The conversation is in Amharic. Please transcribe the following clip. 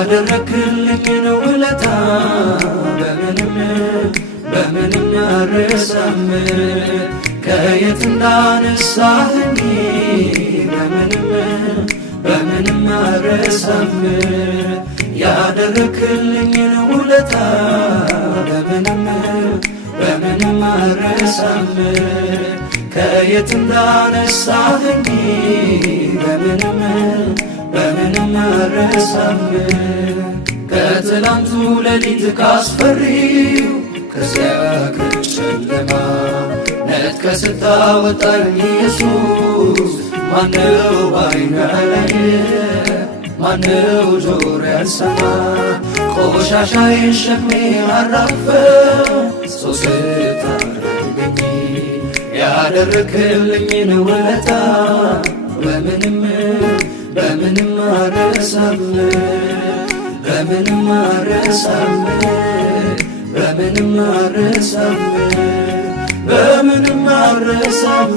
ያደረክልኝን ውለታ በምንም አልረሳም። ከየት እንዳነሳኸኝ በምንም አልረሳም። ያደረክልኝን ውለታ በምንም አልረሳም። ከየት እንዳነሳኸኝ በምንም አልረሳም። ከትላንቱ ሌሊት ካስፈሪው ከዚያ ከጨለማ ነጥቀህ ስታወጣኝ ኢየሱስ ማነው ባይኑ ያላየ ማነው ጆሮ ያልሰማ? ቆሻሻዬን ሸክሜን አራግፈህ ሰው ስታደርገኝ ያደረክልኝን ውለታ በምንም አልረሳም። በምንም አልረሳም። በምንም አልረሳም። በምንም አልረሳም።